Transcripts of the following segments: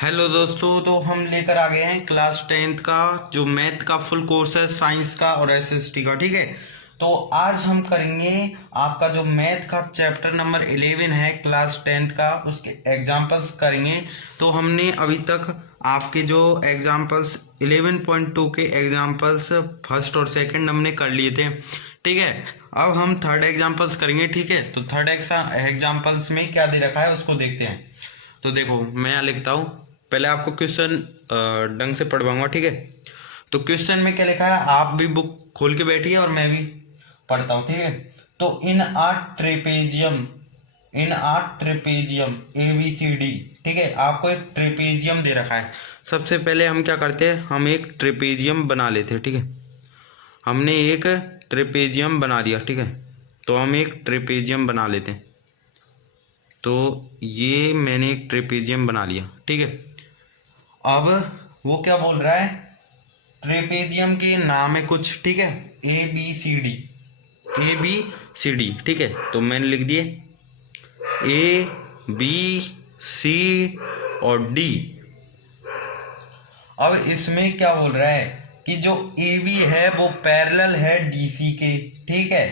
Hello दोस्तों, तो हम लेकर आ गए हैं क्लास 10th का जो मैथ का फुल कोर्स है, साइंस का और एसएसटी का। ठीक है, तो आज हम करेंगे आपका जो मैथ का चैप्टर नंबर 11 है क्लास 10th का, उसके एग्जाम्पल्स करेंगे। तो हमने अभी तक आपके जो एग्जाम्पल्स 11.2 के एग्जाम्पल्स फर्स्ट और सेकंड हमने कर लिए थे। ठीक है, अब हम थर्ड एग्जाम्पल्स करेंगे। ठीक है, तो थर्ड एग्जाम्पल्स में क्या दे रखा है उसको देखते हैं। तो देखो, मैं यहाँ लिखता हूँ, पहले आपको क्वेश्चन ढंग से पढ़वाऊंगा। ठीक है, तो क्वेश्चन में क्या लिखा है, आप भी बुक खोल के बैठिए और मैं भी पढ़ता हूँ। ठीक है, तो in a trapezium A B C D. ठीक है, आपको एक ट्रेपेजियम दे रखा है। सबसे पहले हम क्या करते हैं, हम एक ट्रेपेजियम बना लेते हैं। ठीक है, हमने एक ट्रेपेजियम बना दिया। ठीक है, तो हम एक ट्रेपेजियम बना लेते हैं। तो ये मैंने एक ट्रेपेजियम बना लिया। ठीक है, अब वो क्या बोल रहा है, ट्रेपेजियम के नाम है कुछ। ठीक है, A B C D, A B C D. ठीक है, तो मैंने लिख दिए ए बी सी और डी। अब इसमें क्या बोल रहा है कि जो ए बी है वो पैरेलल है डी सी के। ठीक है,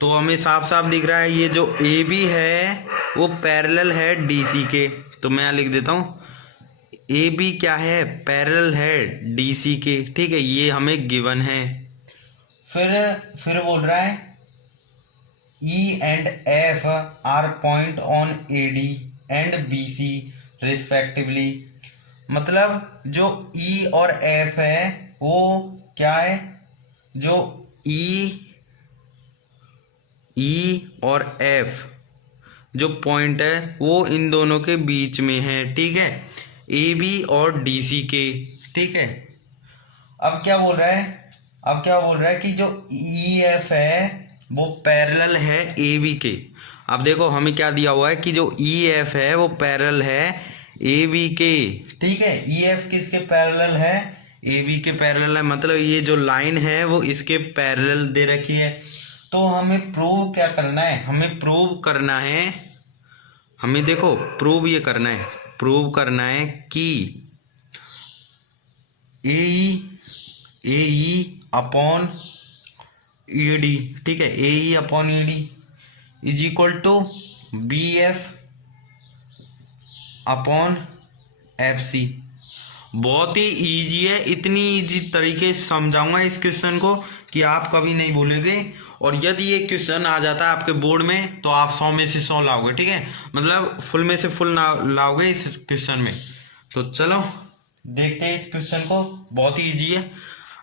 तो हमें साफ साफ दिख रहा है ये जो ए बी है वो पैरेलल है डी सी के। तो मैं यहाँ लिख देता हूँ, ए बी क्या है, पैरेलल है डी सी के। ठीक है, ये हमें गिवन है। फिर बोल रहा है E and F are point on A D and B C respectively. मतलब जो ई और एफ है वो क्या है, जो ई और एफ जो पॉइंट है वो इन दोनों के बीच में है। ठीक है, ए बी और डी सी के। ठीक है, अब क्या बोल रहा है कि जो ई एफ है वो पैरेलल है ए बी के। अब देखो हमें क्या दिया हुआ है कि जो ई एफ है वो पैरेलल है ए बी के। ठीक है, ई एफ किसके पैरेलल है, ए बी के पैरेलल है। मतलब ये जो लाइन है वो इसके पैरेलल दे रखी है। तो हमें प्रूव क्या करना है, हमें देखो प्रूव ये करना है, कि ए ई अपॉन ई डी। ठीक है, A E upon E D is equal to B F upon F C. बहुत ही इजी है, इतनी इजी तरीके से समझाऊंगा इस क्वेश्चन को कि आप कभी नहीं भूलोगे। और यदि ये क्वेश्चन आ जाता है आपके बोर्ड में तो आप 100 में से 100 लाओगे। ठीक है, मतलब फुल में से फुल लाओगे इस क्वेश्चन में। तो चलो देखते हैं इस क्वेश्चन को, बहुत ही इजी है।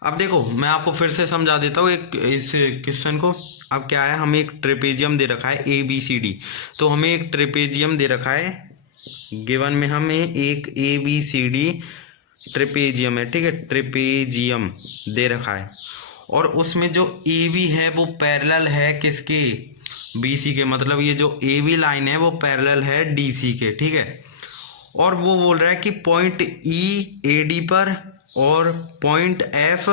अब देखो मैं आपको फिर से समझा देता हूँ एक इस क्वेश्चन को। अब क्या है, हमें एक ट्रेपेजियम दे रखा है ए बी सी डी। तो हमें एक ट्रेपेजियम दे रखा है, गिवन में हमें एक A B C D trapezium है। ठीक है, ट्रेपेजियम दे रखा है और उसमें जो ए बी है वो पैरेलल है किसके, बी सी के। मतलब ये जो ए बी लाइन है वो पैरेलल है डी सी के। ठीक है, और वो बोल रहा है कि पॉइंट ई ए डी पर और पॉइंट एफ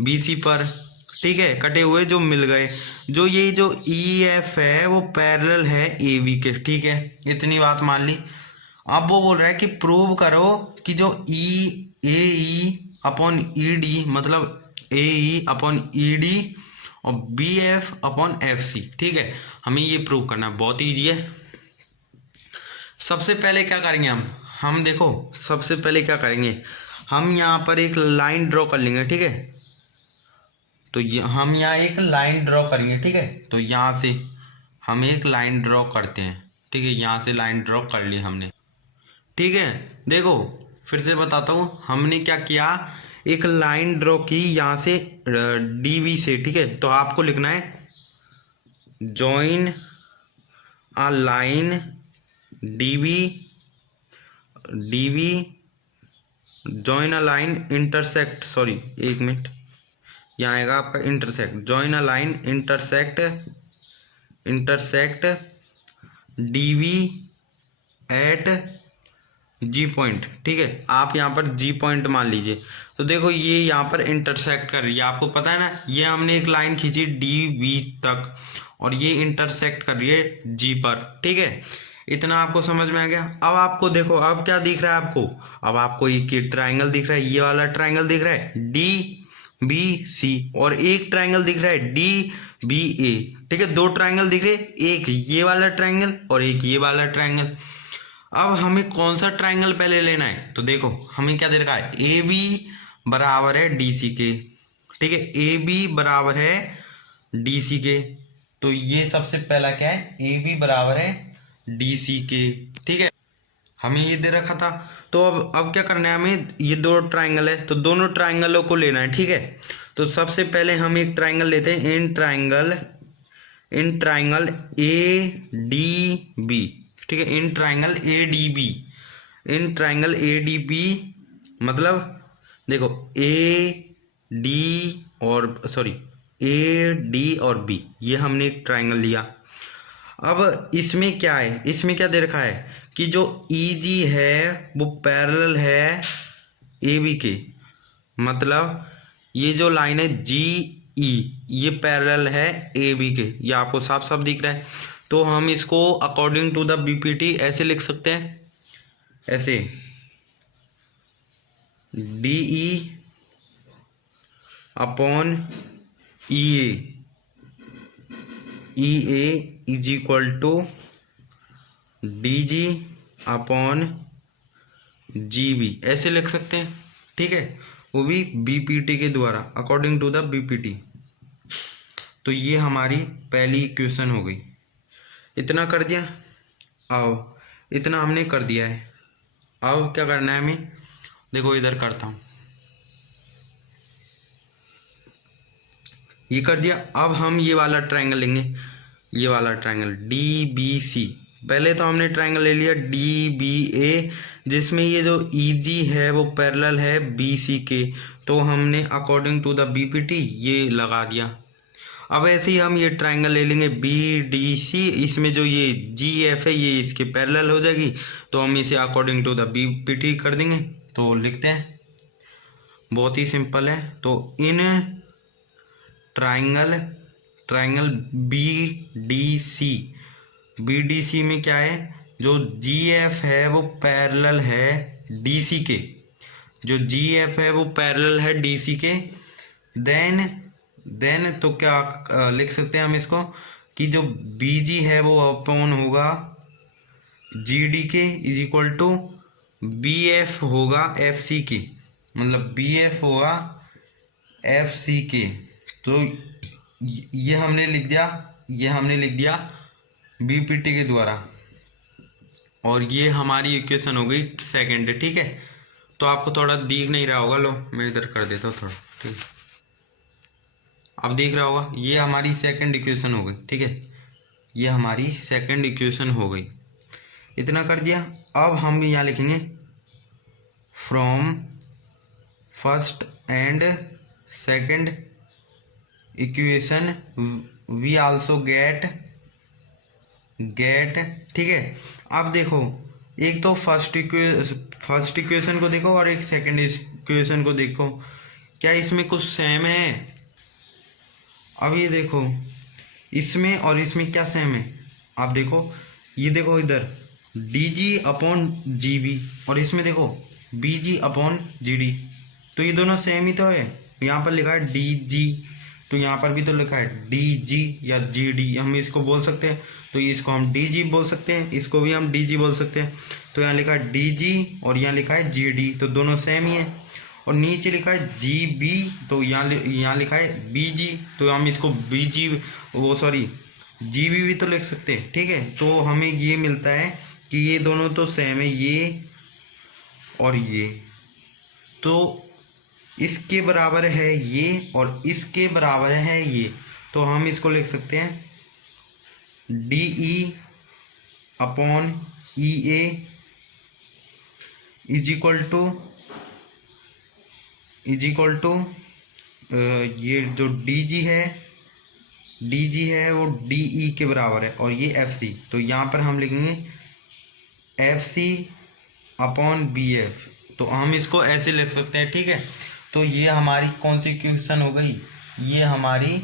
बी सी पर। ठीक है, कटे हुए जो मिल गए, जो ये जो ई एफ है वो पैरेलल है ए बी के। ठीक है, इतनी बात मान ली। अब वो बोल रहा है कि प्रूव करो कि जो ई अपॉन ई डी, मतलब A E upon E D और B F upon F C. ठीक है, हमें ये प्रूव करना है, बहुत ईजी है। सबसे पहले क्या करेंगे हम देखो सबसे पहले क्या करेंगे, हम यहाँ पर एक लाइन ड्रॉ कर लेंगे। ठीक है, तो हम यहाँ एक लाइन ड्रॉ करेंगे। ठीक है, तो यहाँ से हम एक लाइन ड्रॉ करते हैं। ठीक है, यहाँ से लाइन ड्रॉ कर ली हमने। ठीक है, देखो फिर से बताता हूँ, हमने क्या किया, एक लाइन ड्रॉ की यहाँ से डी बी से। ठीक है, तो आपको लिखना है join a line D B join a line intersect, sorry एक मिनट, यहाँ आएगा आपका intersect, join a line intersect D B at G point. ठीक है, आप यहाँ पर जी पॉइंट मान लीजिए। तो देखो ये यहाँ पर इंटरसेक्ट कर रही है, आपको पता है ना, ये हमने एक लाइन खींची डी बी तक और ये इंटरसेक्ट कर रही है जी पर। ठीक है, इतना आपको समझ में आ गया। अब आपको देखो, अब क्या दिख रहा है आपको, अब आपको एक ट्राइंगल दिख रहा है, ये वाला ट्राइंगल दिख रहा है DBC, और एक ट्राइंगल दिख रहा है DBA। ठीक है, दो ट्राइंगल दिख रहे, एक ये वाला ट्राइंगल और एक ये वाला ट्राइंगल। अब हमें कौन सा ट्राइंगल पहले लेना है, तो देखो हमें क्या दे रखा है, AB बराबर है DC के। ठीक है, AB बराबर है DC के, तो ये सबसे पहला क्या है, AB बराबर है DC के। ठीक है, हमें ये दे रखा था। तो अब क्या करना है, हमें ये दो ट्राइंगल है तो दोनों ट्राइंगलों को लेना है। ठीक है, तो सबसे पहले हम एक ट्राइंगल लेते हैं, इन ट्राइंगल ADB। ठीक है, इन ट्राइंगल ADB मतलब देखो AD और B, ये हमने एक ट्राइंगल लिया। अब इसमें क्या है, इसमें क्या दे रखा है कि जो EG है वो पैरेलल है AB के, मतलब ये जो लाइन है GE ये पैरेलल है AB के, ये आपको साफ साफ दिख रहा है। तो हम इसको अकॉर्डिंग टू द BPT ऐसे लिख सकते हैं, ऐसे DE upon EA is equal to DG upon GB, ऐसे लिख सकते हैं। ठीक है, वो भी BPT के द्वारा, अकॉर्डिंग टू द BPT। तो ये हमारी पहली इक्वेशन हो गई। इतना कर दिया, अब इतना हमने कर दिया है। अब क्या करना है हमें, देखो इधर करता हूँ, ये कर दिया। अब हम ये वाला ट्रायंगल लेंगे, ये वाला ट्रायंगल DBC। पहले तो हमने ट्रायंगल ले लिया DBA, जिसमें ये जो EG है वो पैरेलल है BC के, तो हमने अकॉर्डिंग टू द BPT ये लगा दिया। अब ऐसे ही हम ये ट्रायंगल ले लेंगे BDC, इसमें जो ये GF है ये इसके पैरेलल हो जाएगी, तो हम इसे अकॉर्डिंग टू द BPT कर देंगे। तो लिखते हैं, बहुत ही सिंपल है। तो इन ट्रायंगल BDC में क्या है, जो GF है वो पैरेलल है DC के, जो GF है वो पैरेलल है DC के। देन तो क्या लिख सकते हैं हम इसको, कि जो BG है वो अपॉन होगा GD के इज इक्वल टू BF होगा FC के, मतलब BF होगा FC के। तो ये हमने लिख दिया BPT के द्वारा, और ये हमारी इक्वेशन हो गई सेकंड। ठीक है, तो आपको थोड़ा दिख नहीं रहा होगा, लो मैं इधर कर देता हूँ थोड़ा, ठीक है, अब दिख रहा होगा, ये हमारी सेकंड इक्वेशन हो गई। ठीक है, ये हमारी सेकंड इक्वेशन हो गई। इतना कर दिया। अब हम यहाँ लिखेंगे from first and second equation we also get. ठीक है, अब देखो, एक तो फर्स्ट इक्वेशन को देखो और एक सेकंड इक्वेशन को देखो, क्या इसमें कुछ सेम है। अब ये देखो, इसमें और इसमें क्या सेम है, आप देखो, ये देखो इधर DG अपॉन GB, और इसमें देखो BG अपॉन GD, तो ये दोनों सेम ही तो है। यहाँ पर लिखा है DG, तो यहाँ पर भी तो लिखा है DG या GD, हम इसको बोल सकते हैं, तो इसको हम DG बोल सकते हैं, इसको भी हम DG बोल सकते हैं। तो यहाँ लिखा है DG और यहाँ लिखा है GD, तो दोनों सेम ही है। और नीचे लिखा है GB, तो यहाँ लिखा है BG, तो हम इसको GB भी तो लिख सकते हैं। ठीक है, तो हमें ये मिलता है कि ये दोनों तो सेम है, ये और ये, तो इसके बराबर है ये और इसके बराबर है ये, तो हम इसको लिख सकते हैं DE upon EA is equal to ये जो DG है वो DE के बराबर है, और ये FC, तो यहाँ पर हम लिखेंगे FC अपॉन BF, तो हम इसको ऐसे लिख सकते हैं। ठीक है, तो ये हमारी कौन सी इक्वेशन हो गई, ये हमारी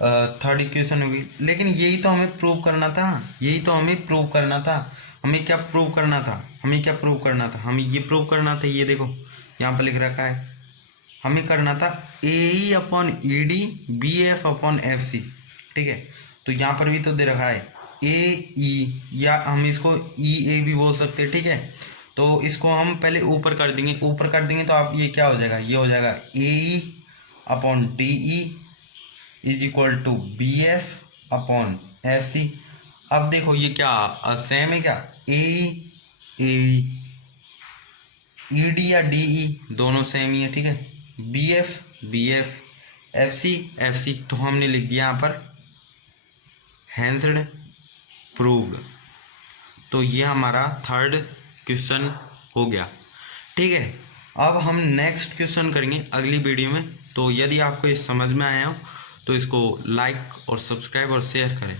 थर्ड इक्वेशन होगी। लेकिन यही तो हमें प्रूव करना था, यही तो हमें प्रूव करना था। हमें क्या प्रूव करना था, हमें क्या प्रूव करना था, हमें ये प्रूव करना था, ये देखो यहाँ पर लिख रखा है, हमें करना था A upon E D B F upon F C. ठीक है, तो यहाँ पर भी तो दे रखा है ए ई, या हम इसको ई ए भी बोल सकते हैं। ठीक है, तो इसको हम पहले ऊपर कर देंगे, ऊपर कर देंगे तो आप ये क्या हो जाएगा, ये हो जाएगा A E upon D E is equal to B F upon F C. अब देखो ये क्या सेम है क्या, ए ई डी या डी ई दोनों सेम ही है। ठीक है, बी एफ एफ सी, तो हमने लिख दिया यहाँ पर हैंस्ड प्रूव्ड। तो ये हमारा थर्ड क्वेश्चन हो गया। ठीक है, अब हम नेक्स्ट क्वेश्चन करेंगे अगली वीडियो में। तो यदि आपको ये समझ में आया हो तो इसको लाइक और सब्सक्राइब और शेयर करें।